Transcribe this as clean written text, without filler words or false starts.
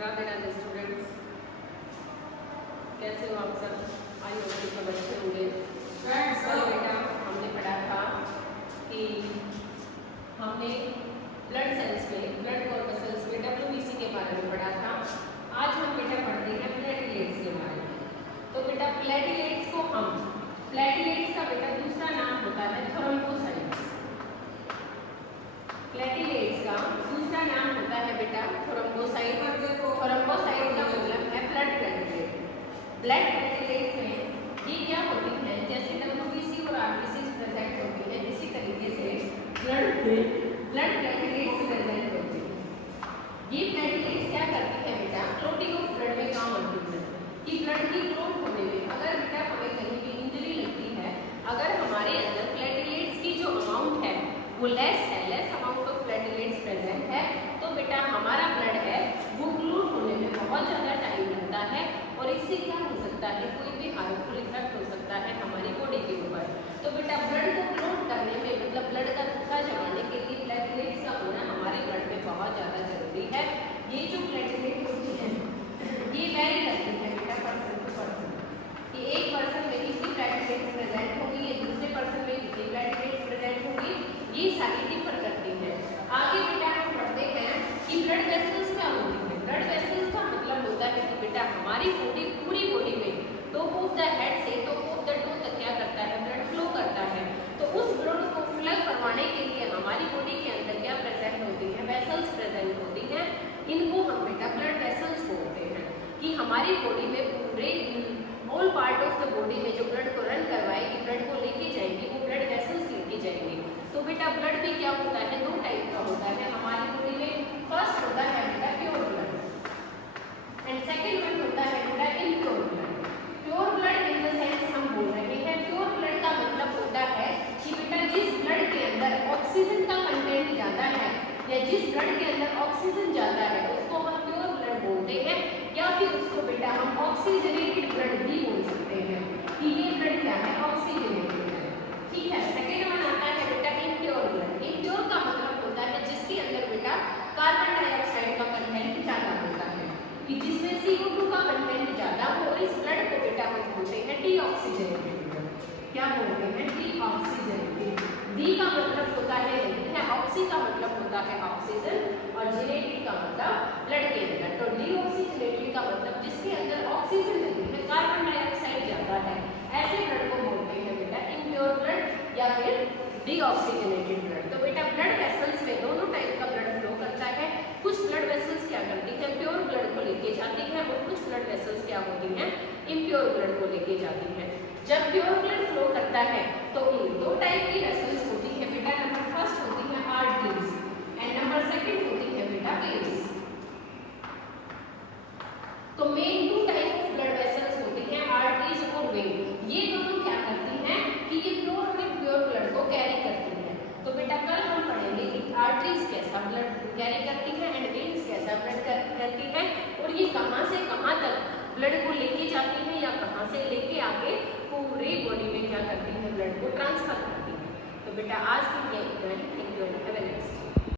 Radhe Radhe students, कैसे हो आप सब? आई होप कि सब अच्छे होंगे। कल बेटा हमने पढ़ा था कि हमने ब्लड सेल्स में, ब्लड कॉर्पस्कल्स में WBC के बारे में पढ़ा था। आज हम बेटा पढ़ते हैं प्लेटलेट्स के बारे में। तो बेटा प्लेटलेट्स को हम, प्लेटलेट्स का बेटा दूसरा नाम होता है थ्रोम्बोसाइट्स। प्लेटलेट्स का दूसरा नाम होता है बेटा थ्रोम्बोसाइट। थ्रोम्बोसाइट का मतलब है ब्लड प्लेटलेट। ब्लड प्लेटलेट्स में ये क्या होती है, जैसे WBC और RBC प्रेजेंट होती है, इसी तरीके से ब्लड प्लेटलेट्स प्रेजेंट होती है। ये प्लेटलेट्स क्या करती है बेटा, क्लोटिंग ऑफ ब्लड में काम आती है कि ब्लड की क्लोट होने में अगर बेटा हमें कहीं भी इंजरी लगती है, अगर हमारे अंदर प्लेटलेट्स की जो अमाउंट है वो less amount of platelets present है, तो बेटा हमारा ब्लड है वो क्लोट होने में बहुत ज़्यादा टाइम लगता है और इससे क्या हो सकता है, कोई भी हार्मफुल इफेक्ट हो सकता है हमारी बॉडी के ऊपर। तो बेटा ब्लड को क्लोट करने में, मतलब ब्लड का थक्का जमाने के लिए प्लेटलेट्स का होना हमारे ब्लड में बहुत ज़्यादा जरूरी है। ये जो प्लेटलेट होती है ये वेरी करती है बेटा पर्सन टू पर्सन, कि एक पर्सन में कितनी प्लेटलेट्स प्रेजेंट होगी, ये दूसरे पर्सन में कितनी प्लेटलेट्स प्रेजेंट होगी, ये सारी डिफर करती है। आगे बेटा हम पढ़ते हैं कि ब्लड वेसल्स क्या होती है। ब्लड वेसल्स का मतलब होता है कि बेटा हमारी बॉडी, पूरी बॉडी में टॉप ऑफ द हेड से टॉप ऑफ द टो तक क्या करता है, ब्लड फ्लो करता है। तो उस ब्लड को फ्लो करवाने के लिए हमारी बॉडी के अंदर क्या प्रेजेंट होती है, वेसल्स प्रेजेंट होती हैं। इनको हम बेटा ब्लड वेसल्स बोलते हैं, कि हमारी बॉडी में पूरे all part of the body में जो ब्लड को रन करवाएगी, ब्लड को लेके जाएंगी, वो ब्लड वेसल्स लेके जाएंगे। तो बेटा ब्लड भी क्या होता है, दो टाइप का होता है हमारी बॉडी में। फर्स्ट होता है बेटा pure blood and second one होता है बेटा impure blood. Pure blood in the sense हम बोल रहे हैं, प्योर ब्लड का मतलब होता है कि बेटा जिस ब्लड के अंदर ऑक्सीजन का कंटेंट ज़्यादा है या जिस ब्लड के अंदर ऑक्सीजन ज़्यादा है उसको हम प्योर ब्लड बोलते हैं, या फिर उसको बेटा हम ऑक्सीजनेटेड ब्लड भी बोल सकते हैं कि ये ब्लड क्या है, ऑक्सीजनेटेड है। ठीक है। सेकेंड वन आता है बेटा इम्प्योर ब्लड। इम्प्योर का मतलब होता है जिसके अंदर बेटा कार्बन डाइऑक्साइड का कंटेंट ज़्यादा होता है, कि जिसमें CO2 का कंटेंट ज़्यादा हो, इस ब्लड को बेटा हम बोलते हैं डीऑक्सीजनेटेड ब्लड। क्या बोलते हैं, डीऑक्सीजनेटेड। डी का मतलब होता है नहीं है, ऑक्सी का मतलब होता है ऑक्सीजन और जेनेटेड का मतलब ब्लड के अंदर। तो डीऑक्सीजनेटेड का मतलब जिसके अंदर ऑक्सीजन नहीं है, कार्बन डाइऑक्साइड ज़्यादा है, ऐसे ब्लड को बोलते हैं बेटा इम्प्योर ब्लड या फिर डीऑक्सीजनेटेड ब्लड। तो बेटा ब्लड वेसल्स में दोनों टाइप का ब्लड फ्लो करता है। कुछ ब्लड वेसल्स क्या करती है, प्योर ब्लड को लेके जाती है, और कुछ ब्लड वेसल्स क्या होती हैं, इम्प्योर ब्लड को लेके जाती है। जब प्योर ब्लड फ्लो करता है तो इन दो टाइप की वेसल्स होती है बेटा। नंबर फर्स्ट होती है आर्टरीज एंड नंबर सेकंड होती है बेटा वेन्स। तो main two type of blood vessels होती हैं, आर्टरीज और वेन। ये दोनों क्या करती हैं कि ये प्योर में प्योर ब्लड को कैरी करती हैं। तो बेटा कल हम पढ़ेंगे कि आर्टरीज कैसा ब्लड कैरी करती है एंड वेन्स कैसा ब्लड करती है, और ये कहाँ से कहाँ तक ब्लड को लेके जाती है या कहाँ से लेके आके पूरे बॉडी में क्या करती है, ब्लड को ट्रांसफर करती है। तो बेटा आज के लिए इतना ही। Thank you and have a nice day.